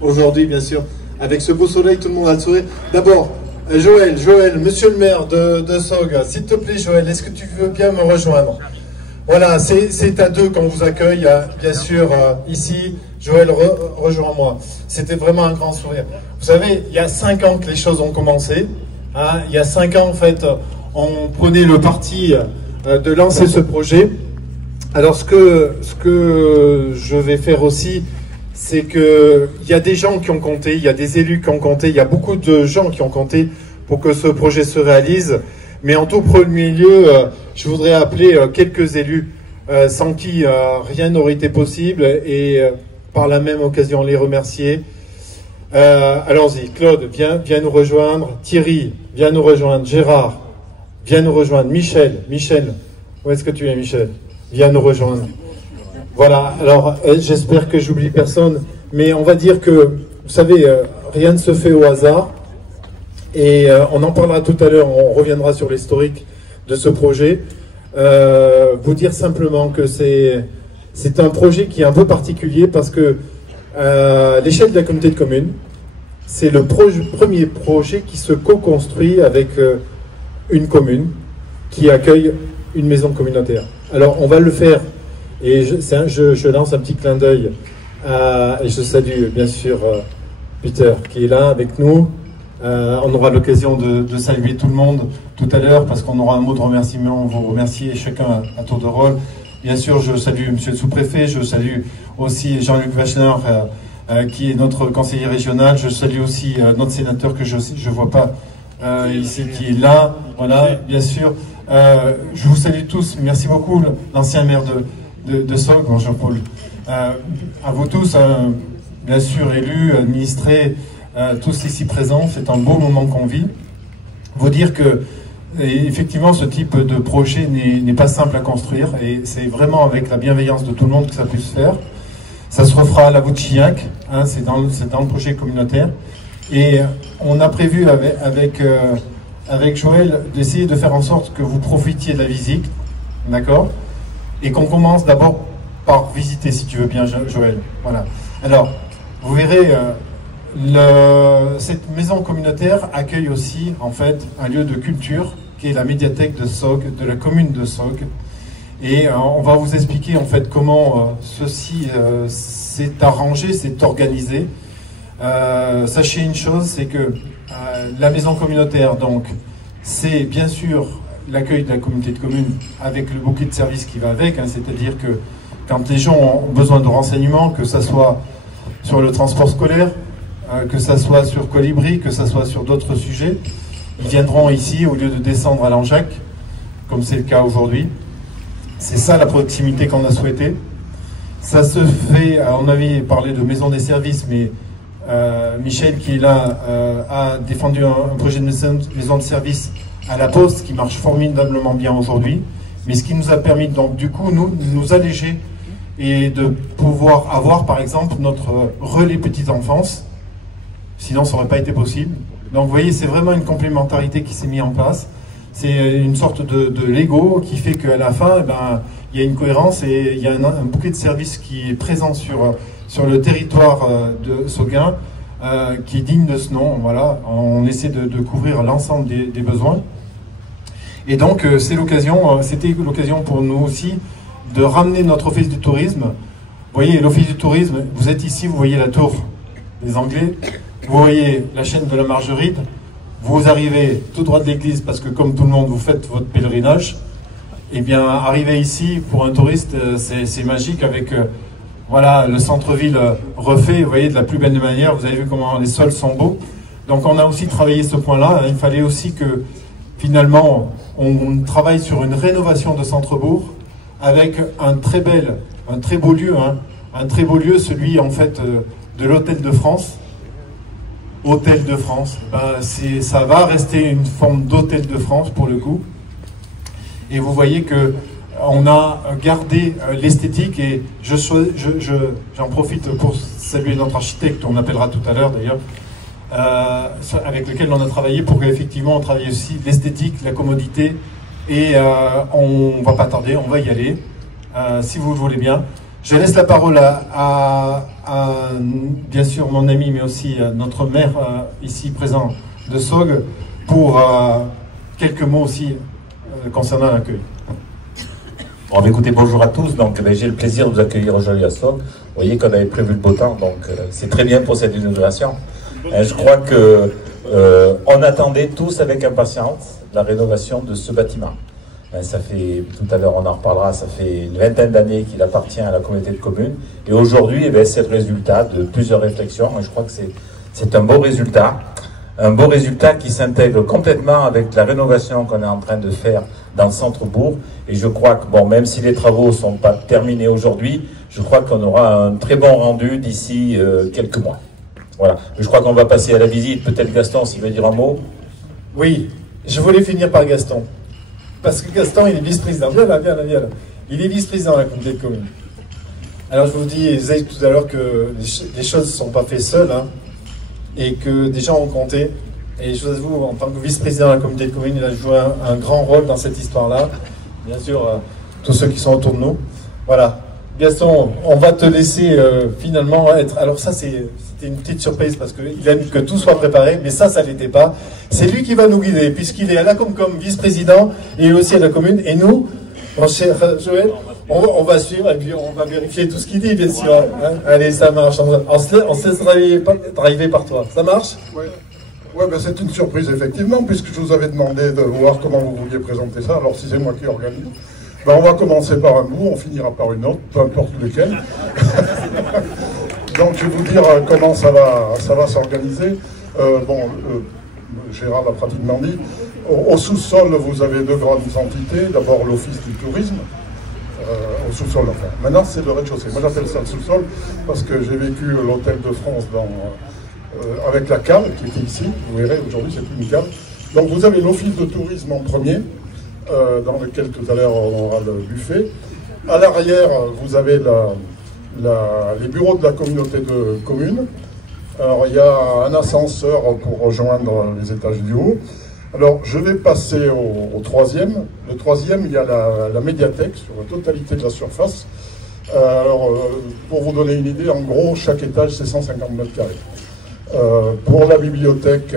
aujourd'hui, bien sûr. Avec ce beau soleil, tout le monde a le sourire. D'abord, Joël, monsieur le maire de Sog, s'il te plaît, Joël, est-ce que tu veux bien me rejoindre? Voilà, c'est à deux qu'on vous accueille, bien sûr, ici. Joël, rejoins-moi. C'était vraiment un grand sourire. Vous savez, il y a 5 ans que les choses ont commencé. Hein. Il y a 5 ans, en fait, on prenait le parti de lancer ce projet. Alors, ce que je vais faire aussi, c'est qu'il y a des gens qui ont compté, il y a des élus qui ont compté, il y a beaucoup de gens qui ont compté pour que ce projet se réalise. Mais en tout premier lieu, je voudrais appeler quelques élus sans qui rien n'aurait été possible et par la même occasion les remercier. Allons-y, Claude, viens nous rejoindre. Thierry, viens nous rejoindre. Gérard, viens nous rejoindre. Michel, où est-ce que tu es, Michel? Viens nous rejoindre. Voilà, alors j'espère que j'oublie personne, mais on va dire que, vous savez, rien ne se fait au hasard. Et on en parlera tout à l'heure, on reviendra sur l'historique de ce projet. Vous dire simplement que c'est un projet qui est un peu particulier parce que à l'échelle de la communauté de communes, c'est le premier projet qui se co-construit avec une commune qui accueille une maison communautaire. Alors on va le faire, et je lance un petit clin d'œil et je salue bien sûr Peter qui est là avec nous. On aura l'occasion de saluer tout le monde tout à l'heure parce qu'on aura un mot de remerciement, on vous remercier chacun à tour de rôle. Bien sûr, je salue monsieur le sous-préfet, je salue aussi Jean-Luc Vachner qui est notre conseiller régional, je salue aussi notre sénateur que je ne vois pas ici qui est là, voilà, bien sûr. Je vous salue tous, merci beaucoup l'ancien maire de Sog, Jean-Paul. À vous tous, bien sûr élus, administrés, tous ici présents, c'est un beau moment qu'on vit. Vous dire que effectivement ce type de projet n'est pas simple à construire et c'est vraiment avec la bienveillance de tout le monde que ça puisse se faire. Ça se refera à la voûte Chillac, hein, c'est dans le projet communautaire et on a prévu avec Joël d'essayer de faire en sorte que vous profitiez de la visite, d'accord, et qu'on commence d'abord par visiter si tu veux bien Joël. Voilà. Alors vous verrez. Cette maison communautaire accueille aussi en fait un lieu de culture qui est la médiathèque de Sog, de la commune de Sog. Et on va vous expliquer en fait comment ceci s'est arrangé, s'est organisé. Sachez une chose, c'est que la maison communautaire, donc, c'est bien sûr l'accueil de la communauté de communes avec le bouquet de services qui va avec, hein, c'est-à-dire que quand les gens ont besoin de renseignements, que ce soit sur le transport scolaire, que ça soit sur Colibri, que ça soit sur d'autres sujets, ils viendront ici au lieu de descendre à Langeac, comme c'est le cas aujourd'hui. C'est ça la proximité qu'on a souhaité. Ça se fait, on avait parlé de maison des services, mais Michel qui est là a défendu un projet de maison de service à la Poste qui marche formidablement bien aujourd'hui, mais ce qui nous a permis donc du coup nous alléger et de pouvoir avoir par exemple notre relais petite enfance. Sinon, ça n'aurait pas été possible. Donc, vous voyez, c'est vraiment une complémentarité qui s'est mise en place. C'est une sorte de Lego qui fait qu'à la fin, il y a une cohérence et il y a un bouquet de services qui est présent sur le territoire de Sauguin, qui est digne de ce nom. Voilà, on essaie de couvrir l'ensemble des besoins. Et donc, c'était l'occasion pour nous aussi de ramener notre office du tourisme. Vous voyez, l'office du tourisme, vous êtes ici, vous voyez la tour des Anglais. Vous voyez la chaîne de la Margeride, vous arrivez tout droit de l'église parce que comme tout le monde vous faites votre pèlerinage, et bien arriver ici pour un touriste c'est magique avec voilà, le centre-ville refait, vous voyez, de la plus belle manière, vous avez vu comment les sols sont beaux. Donc on a aussi travaillé ce point-là, il fallait aussi que finalement on travaille sur une rénovation de centre-bourg avec un très beau lieu, hein, un très beau lieu, celui en fait de l'Hôtel de France. Hôtel de France, ça va rester une forme d'hôtel de France pour le coup. Et vous voyez que on a gardé l'esthétique et j'en profite pour saluer notre architecte, on appellera tout à l'heure d'ailleurs, avec lequel on a travaillé pour qu'effectivement on travaille aussi l'esthétique, la commodité et on va pas tarder, on va y aller si vous le voulez bien. Je laisse la parole à bien sûr mon ami, mais aussi notre maire ici présent de Saugues, pour quelques mots aussi concernant l'accueil. Bon, écoutez, bonjour à tous. Donc, j'ai le plaisir de vous accueillir aujourd'hui à Saugues. Vous voyez qu'on avait prévu le beau temps, donc c'est très bien pour cette inauguration. Je crois que on attendait tous avec impatience la rénovation de ce bâtiment. Ça fait, tout à l'heure on en reparlera, ça fait une vingtaine d'années qu'il appartient à la communauté de communes. Et aujourd'hui, c'est le résultat de plusieurs réflexions. Et je crois que c'est un beau résultat. Un beau résultat qui s'intègre complètement avec la rénovation qu'on est en train de faire dans le centre-bourg. Et je crois que, bon, même si les travaux ne sont pas terminés aujourd'hui, je crois qu'on aura un très bon rendu d'ici quelques mois. Voilà. Je crois qu'on va passer à la visite. Peut-être Gaston, s'il veut dire un mot. Oui, je voulais finir par Gaston. Parce que Gaston, il est vice-président. Viens là, viens là, viens là. Il est vice-président de la communauté de communes. Alors je vous disais tout à l'heure que les choses ne sont pas faites seules, hein, et que des gens ont compté. Et je vous avoue, en tant que vice-président de la communauté de communes, il a joué un grand rôle dans cette histoire-là. Bien sûr, tous ceux qui sont autour de nous. Voilà. Gaston, on va te laisser finalement être... Alors ça, c'était une petite surprise parce qu'il aime que tout soit préparé, mais ça l'était pas. C'est lui qui va nous guider, puisqu'il est à la Comcom vice-président et aussi à la commune. Et nous, mon cher Joël, on va suivre et puis on va vérifier tout ce qu'il dit, bien sûr. Hein. Allez, ça marche. On se laisse driver par toi. Ça marche? Ouais, ben c'est une surprise, effectivement, puisque je vous avais demandé de voir comment vous vouliez présenter ça. Alors, si c'est moi qui organise, ben, on va commencer par un bout, on finira par une autre, peu importe lequel. Donc, je vais vous dire comment ça va s'organiser. Gérard l'a pratiquement dit. Au sous-sol, vous avez deux grandes entités. D'abord, l'Office du tourisme. Au sous-sol, enfin. Maintenant, c'est le rez-de-chaussée. Moi, j'appelle ça le sous-sol parce que j'ai vécu l'Hôtel de France avec la cave qui était ici. Vous verrez, aujourd'hui, c'est plus une cave. Donc, vous avez l'Office de tourisme en premier, dans lequel tout à l'heure, on aura le buffet. À l'arrière, vous avez les bureaux de la communauté de communes. Alors, il y a un ascenseur pour rejoindre les étages du haut. Alors, je vais passer au troisième. Le troisième, il y a la médiathèque sur la totalité de la surface. Pour vous donner une idée, en gros, chaque étage, c'est 150 mètres carrés. Pour la bibliothèque,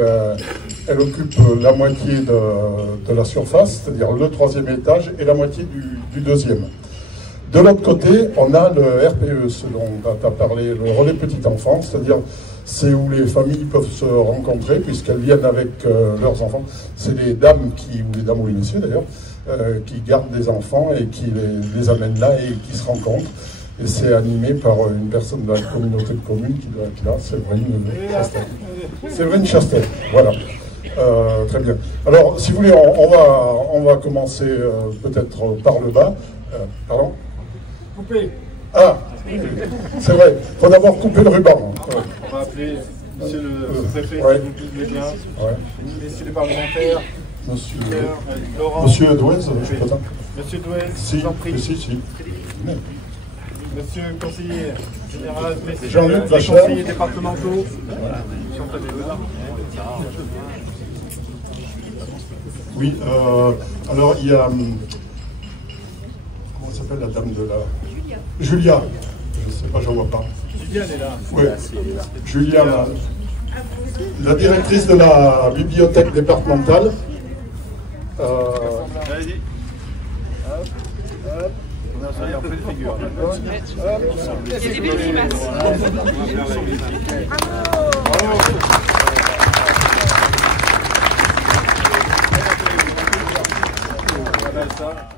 elle occupe la moitié de la surface, c'est-à-dire le troisième étage, et la moitié du deuxième. De l'autre côté, on a le RPE, ce dont tu as parlé, le relais petit enfant, c'est-à-dire c'est où les familles peuvent se rencontrer, puisqu'elles viennent avec leurs enfants. C'est les dames, ou les dames ou les messieurs d'ailleurs, qui gardent des enfants et qui les amènent là et qui se rencontrent. Et c'est animé par une personne de la communauté de communes qui doit être là, Séverine Chastel. Séverine Chastel, voilà. Très bien. Alors, si vous voulez, on va commencer peut-être par le bas. Pardon? Coupé. Ah, c'est vrai, il faut d'abord couper le ruban. On va appeler monsieur le préfet, ouais. si vous pouvez bien. Ouais. Messieurs les parlementaires. Laurent. Monsieur Douez, je suis présent. Monsieur Douez, Si, je vous en prie. si. Monsieur le conseiller général, messieurs Jean-Luc les Vachard. conseillers départementaux. Oui, alors il y a... Comment s'appelle la dame de la... Julia. Je ne sais pas, je ne vois pas. Julia, elle est là. Oui, Julia, la directrice de la bibliothèque départementale. Allez-y. Hop, hop. On fait des figures. Il y a des bébés qui passent. Bravo.